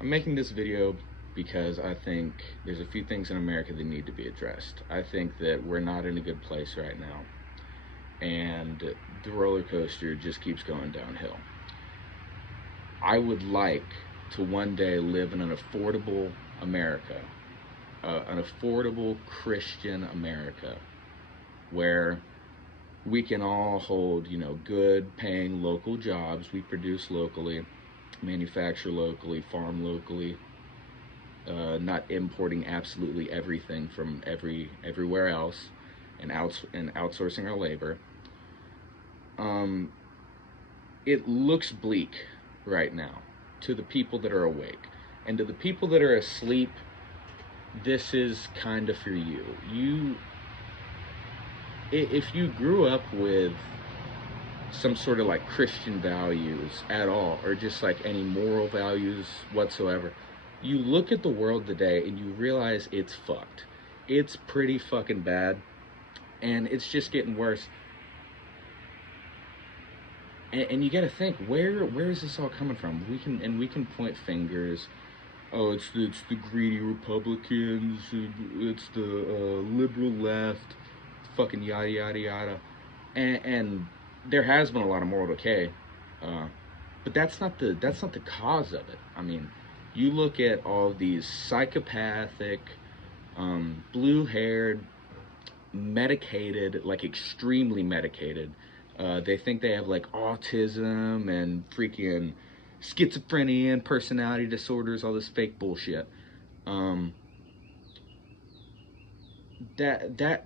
I'm making this video because I think there's a few things in America that need to be addressed. I think that we're not in a good place right now, and the roller coaster just keeps going downhill. I would like to one day live in an affordable America, an affordable Christian America, where we can all hold, good paying local jobs. We produce locally, manufacture locally, farm locally, not importing absolutely everything from everywhere else, and outsourcing our labor. Um, it looks bleak right now to the people that are awake, and to the people that are asleep. This is kind of for you. If you grew up with some sort of like Christian values at all, or just like any moral values whatsoever, you look at the world today and you realize it's fucked. It's pretty fucking bad, and it's just getting worse. And you got to think, where is this all coming from? We can point fingers. Oh, it's the greedy Republicans. It's the liberal left. Fucking yada yada yada. And there has been a lot of moral decay, uh, but that's not the cause of it. I mean, you look at all these psychopathic, blue-haired, medicated, like extremely medicated. They think they have like autism and freaking schizophrenia and personality disorders, all this fake bullshit. Um, that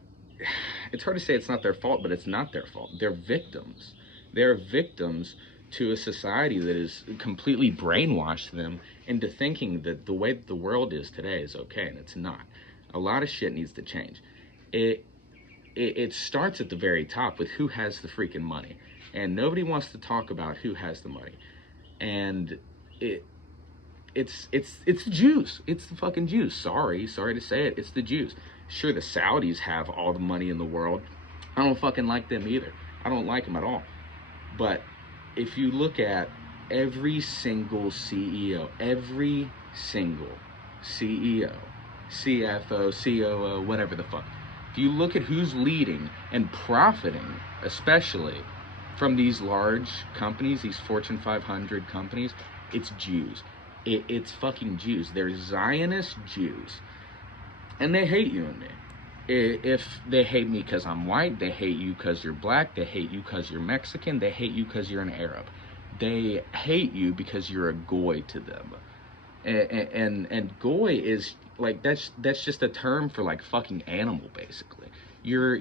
it's hard to say it's not their fault, but it's not their fault. They're victims. They're victims to a society that has completely brainwashed them into thinking that the way the world is today is okay, and it's not. A lot of shit needs to change. It it starts at the very top with who has the freaking money, and nobody wants to talk about who has the money. And it it's the Jews. It's the fucking Jews. Sorry to say it. It's the Jews. Sure, the Saudis have all the money in the world. I don't fucking like them either. I don't like them at all. But if you look at every single CEO, every single CEO, CFO, COO, whatever the fuck, if you look at who's leading and profiting, especially from these large companies, these Fortune 500 companies, it's Jews. It's fucking Jews. They're Zionist Jews. And they hate you and me. If they hate me because I'm white, they hate you because you're black, they hate you because you're Mexican, they hate you because you're an Arab. They hate you because you're a goy to them. And goy is like, that's just a term for like fucking animal, basically. You're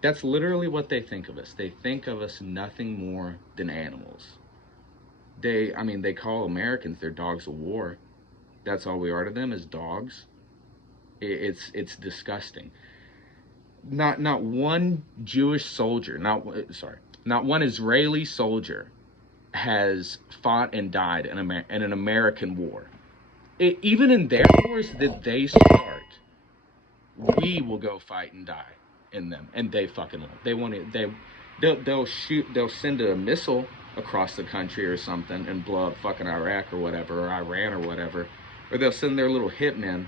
that's literally what they think of us. They think of us nothing more than animals. They call Americans their dogs of war. That's all we are to them, is dogs. It's disgusting. Not one Jewish soldier, not one Israeli soldier has fought and died in an American war. Even in their wars that they start, we will go fight and die in them, and they fucking won't. They want it. They'll shoot. They'll send a missile across the country or something and blow up fucking Iraq or whatever, or Iran or whatever, or they'll send their little hitmen,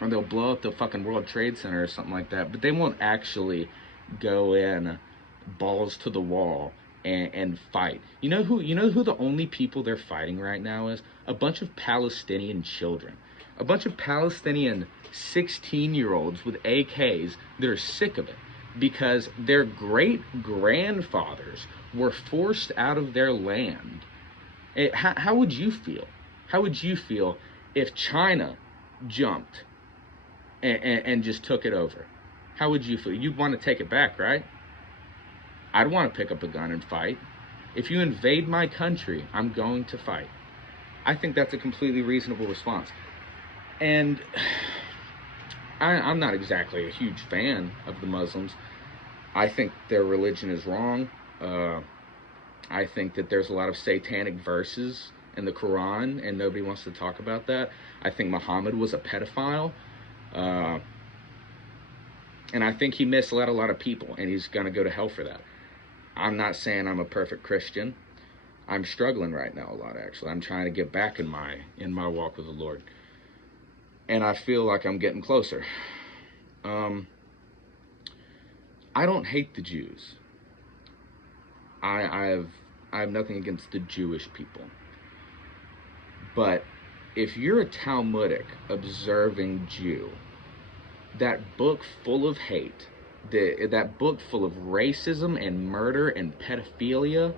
or they'll blow up the fucking World Trade Center or something like that. But they won't actually go in balls to the wall and fight. You know who the only people they're fighting right now is? A bunch of Palestinian children. A bunch of Palestinian 16-year-olds with AKs that are sick of it because their great grandfathers were forced out of their land. How would you feel? How would you feel if China jumped and just took it over? How would you feel? You'd want to take it back, right? I'd want to pick up a gun and fight. If you invade my country, I'm going to fight. I think that's a completely reasonable response. And I'm not exactly a huge fan of the Muslims. I think their religion is wrong. I think that there's a lot of satanic verses in the Quran, and nobody wants to talk about that. I think Muhammad was a pedophile. Uh, and I think he misled a lot of people, and he's going to go to hell for that. I'm not saying I'm a perfect Christian. I'm struggling right now a lot, actually. I'm trying to get back in my walk with the Lord, and I feel like I'm getting closer. Um, I don't hate the Jews. I, I have I have nothing against the Jewish people, but if you're a Talmudic observing Jew, that book full of hate, that book full of racism and murder and pedophilia,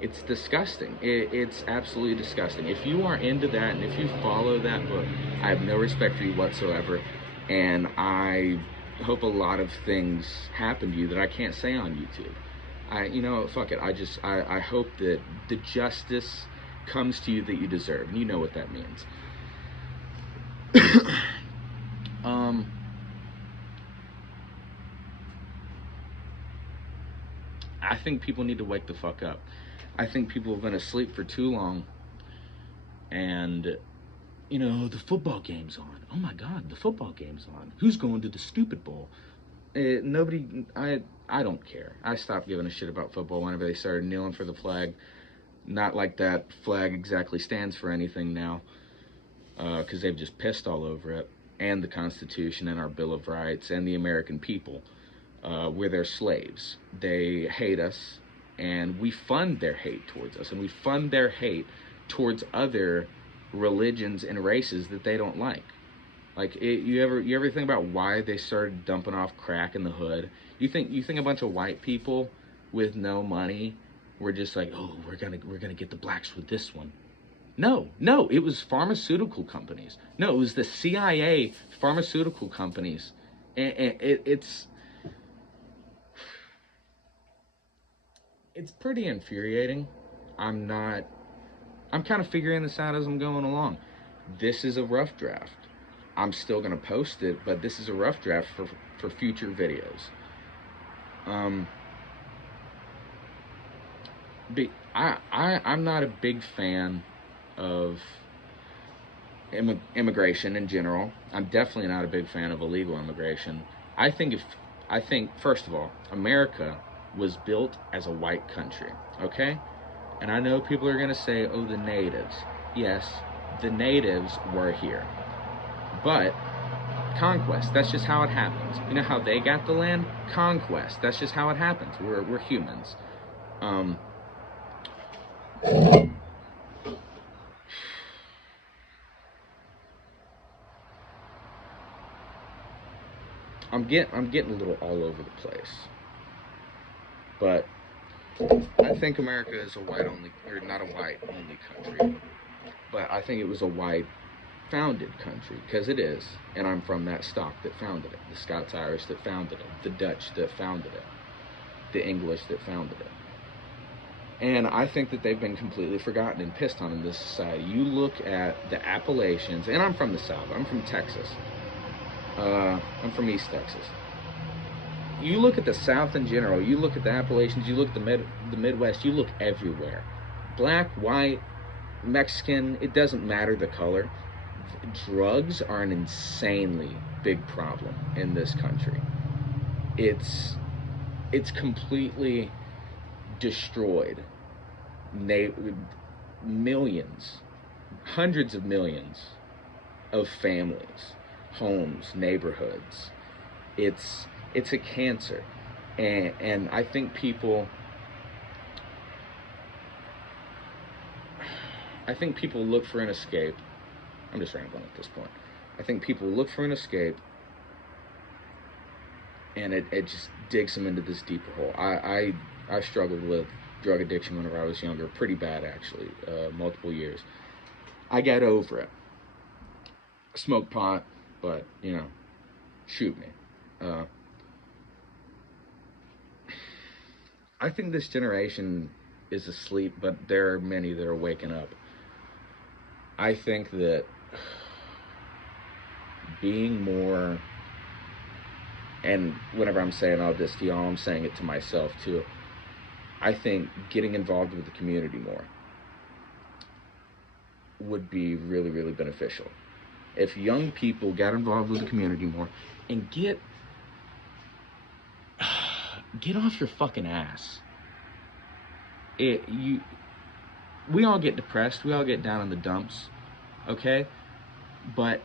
it's disgusting. It's absolutely disgusting. If you are into that and if you follow that book, I have no respect for you whatsoever, and I hope a lot of things happen to you that I can't say on YouTube. Fuck it. I hope that the justice comes to you that you deserve, and you know what that means. um, I think people need to wake the fuck up. I think people have been asleep for too long, and the football game's on. Oh my God, the football game's on. Who's going to the stupid bowl? Nobody. I don't care. I stopped giving a shit about football whenever they started kneeling for the flag. Not like that flag exactly stands for anything now, because they've just pissed all over it, and the Constitution and our Bill of Rights and the American people. We're their slaves. They hate us, and we fund their hate towards us, and we fund their hate towards other religions and races that they don't like. Like, you ever think about why they started dumping off crack in the hood? You think a bunch of white people with no money were just like, oh, we're gonna get the blacks with this one? No, it was pharmaceutical companies. No, it was the CIA pharmaceutical companies, and it's pretty infuriating. I'm kind of figuring this out as I'm going along. This is a rough draft. I'm still gonna post it, but this is a rough draft for future videos. I'm not a big fan of immigration in general. I'm definitely not a big fan of illegal immigration. I think first of all, America was built as a white country, okay? And I know people are gonna say, oh, the natives. Yes, the natives were here. But conquest, that's just how it happens. You know how they got the land? Conquest, that's just how it happens. We're humans. I'm getting a little all over the place. But I think America is a white only, or not a white only country, but I think it was a white founded country, because it is, and I'm from that stock that founded it. The Scots-Irish that founded it, the Dutch that founded it, the English that founded it. And I think that they've been completely forgotten and pissed on in this society. You look at the Appalachians, and I'm from the South, I'm from Texas. I'm from East Texas. You look at the South in general, you look at the Appalachians, you look at the Midwest, you look everywhere. Black, white, Mexican, it doesn't matter the color. Drugs are an insanely big problem in this country. It's completely destroyed millions, hundreds of millions of families, homes, neighborhoods. It's a cancer, and I think people look for an escape. I'm just rambling at this point. I think people look for an escape, and it just digs them into this deeper hole. I struggled with drug addiction whenever I was younger, pretty bad actually, multiple years. I got over it. I smoked pot, but shoot me. I think this generation is asleep, but there are many that are waking up. I think that being more, and whenever I'm saying all this to y'all, I'm saying it to myself too. I think getting involved with the community more would be really, really beneficial. If young people got involved with the community more and get off your fucking ass. we all get depressed, we all get down in the dumps, okay? But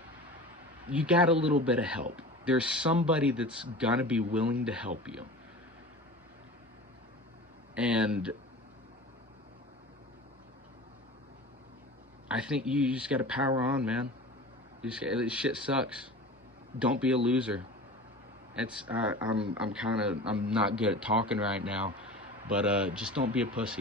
you got a little bit of help. There's somebody that's gonna be willing to help you. And I think you just gotta power on, man. This shit sucks. Don't be a loser. I'm not good at talking right now, but just don't be a pussy.